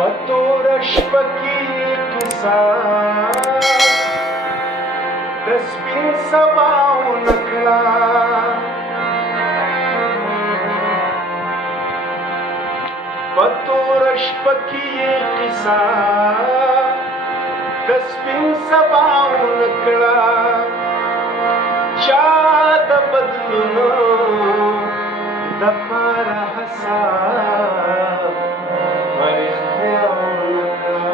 پتور شپه کې کیسه د سپین سبا ونکړه پتور شپه کې کیسه د سپین سبا ونکړه چا د بدلونو د پاره حساب ورښتیا ونکړه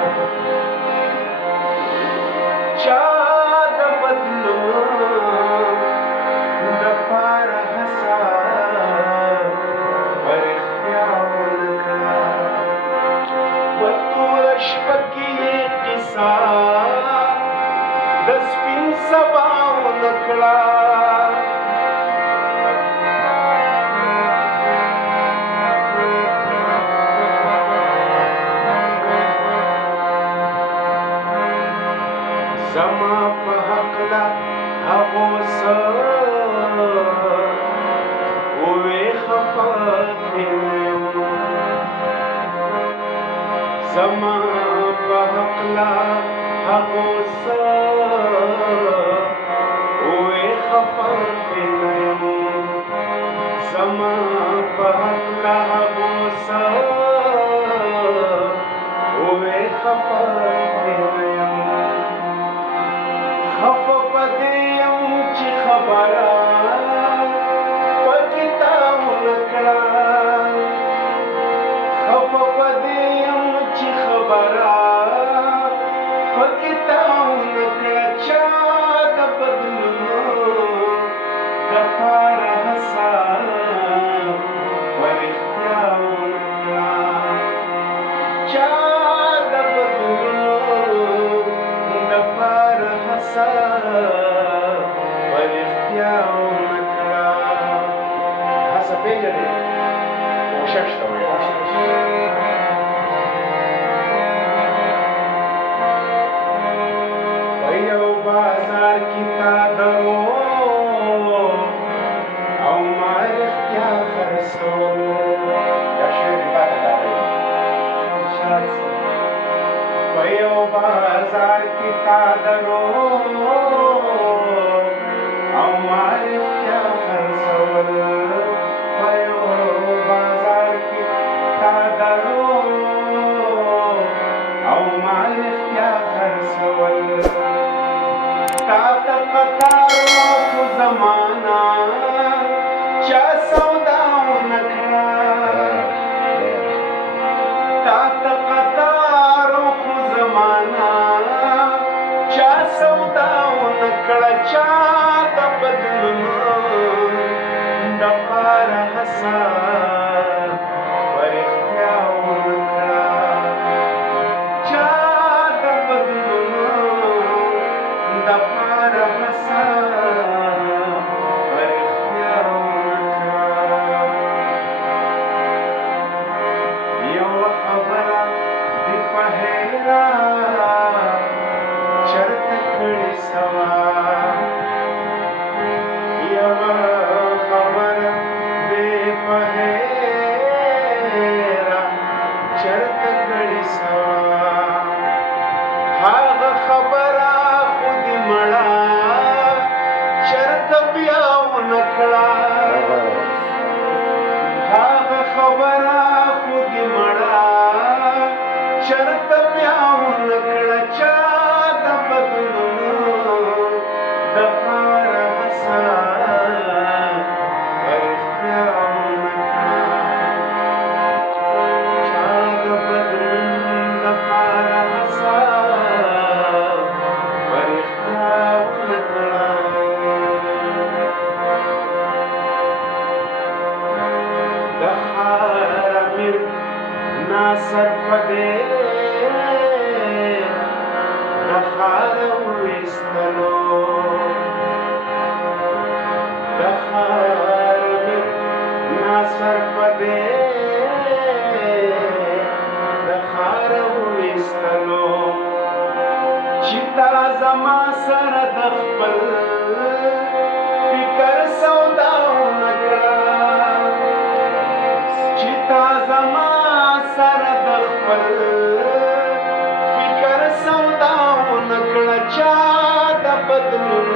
چا د بدلونو د پاره حساب ورښتیا ونکړه په توره شپه کې یې کیسه د سپین سبا ونکړه زما په هکله هغو څه ووې خفه ترې یم زما په هکله هغو څه ووې خفه ترې یم زما په هکله هغو څه ووې خفه ترې یم خفه پدې یم چې خبره پکې تا ونکړه خفه پدې یم چې خبره پکې تا ونکړه چا د بدلونو دپاره حساب ورښتیا ونکړه چا د بدلونو دپاره حساب ورښتیا ونکړه هڅه پېژنې کوشش ته وایي په یو بازار کې تا دروغ او ما رښتیا خرڅول یا شعر یې تا ته راغلی په یو بازار کې تا دروغ او ما رښتیا خرڅول په یو بازار کې تا دروغ او ما رښتیا خرڅول تا ته قطار خو زمانه چا سودا ونکړه تا ته قطار خو زمانه چا سودا ونکړه چا د بدلونو دپاره حساب ورښتیا ونکړه چا د بدلونو دپاره حساب ورښتیا ونکړه یوه خبره دې په حیران چرته کړې سوه یوه خبره دې په حیران چرته کړې سوه هغه خبره خو دې مړه چرته بیا ونکړه هغه خبره خو دې مړه چرته بیا ونکړه چا د بدلونو دپاره حساب ورښتیا ونکړه چا د بدلونو دپاره حساب ورښتیا ونکړه د ښار امیر ناصر په دې د ښاره وویستلو د ښار امیر ناصر په دې د ښاره وویستلو چې تا زما سره د خپل فکر سودا ونکړه چې تا زما سره د خپل चाहता बदलूं